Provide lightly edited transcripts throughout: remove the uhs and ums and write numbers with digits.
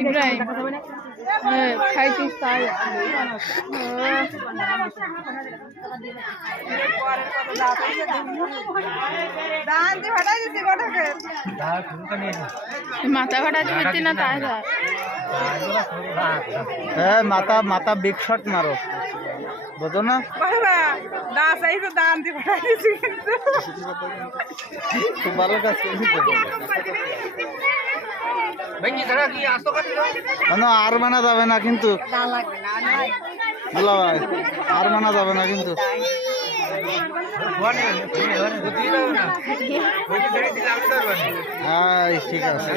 ইব্রাহিম খাইছিস তাই মাথা ফাটা দিবি না তাই হ্যাঁ মাথা মাথা বিগ শট মারো বুঝো না খুব ভালো কাজ আর মানা যাবে না কিন্তু আর মানা যাবে না কিন্তু হ্যাঁ ঠিক আছে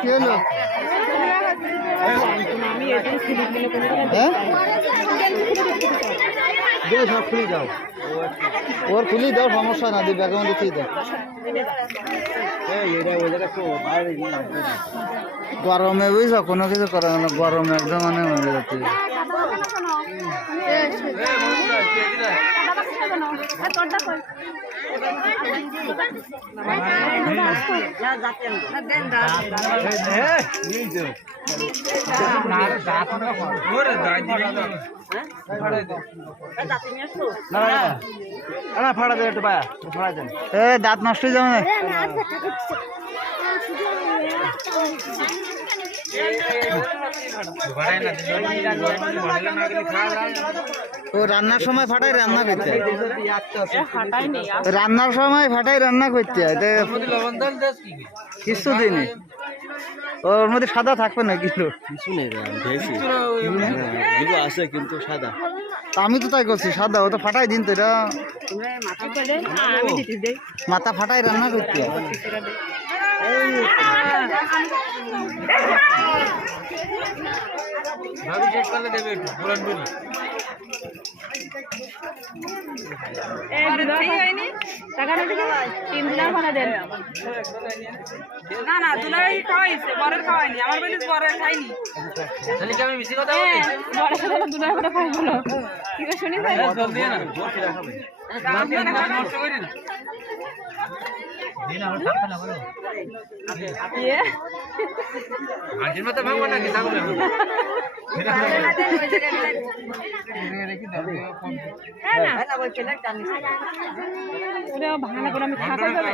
কি হলো সব খুলে দাও ওর খুলে দাও সমস্যা না দিবে ব্যাগের মধ্যে খুলে দাও গরমে বুঝছো কোনো কিছু করা গেল গরমে একদম মানে মরে যাচ্ছে দাঁত নষ্ট হয়ে যাবে না ও রান্নার সময় ফাটাই রান্না করতে রান্নার সময় ফাটাই রান্না করতে কিছু দিনই ওর মধ্যে সাদা থাকবে না কিছু কিছু নেই আছে কিন্তু সাদা আমি তো তাই করছি সাদা ও তো ফাটাই দিন তো এটা মাথা ফাটাই রান্না করতে না না দুলাভাই খাওয়াইছে বরের খাওয়াইনি আমার বলে বরের খাইনি তাহলে কি আমি বেশি কথা বলি বরের সাথে দুলাভাই কথা খাই বলো কি করে শুনি ভাই জলদি না নষ্ট করি না দিন আমার টাকা না বলো আপনি আজকে মত ভাঙবো না কি ছাগল ভাঙা করে আমি থাকা যাবে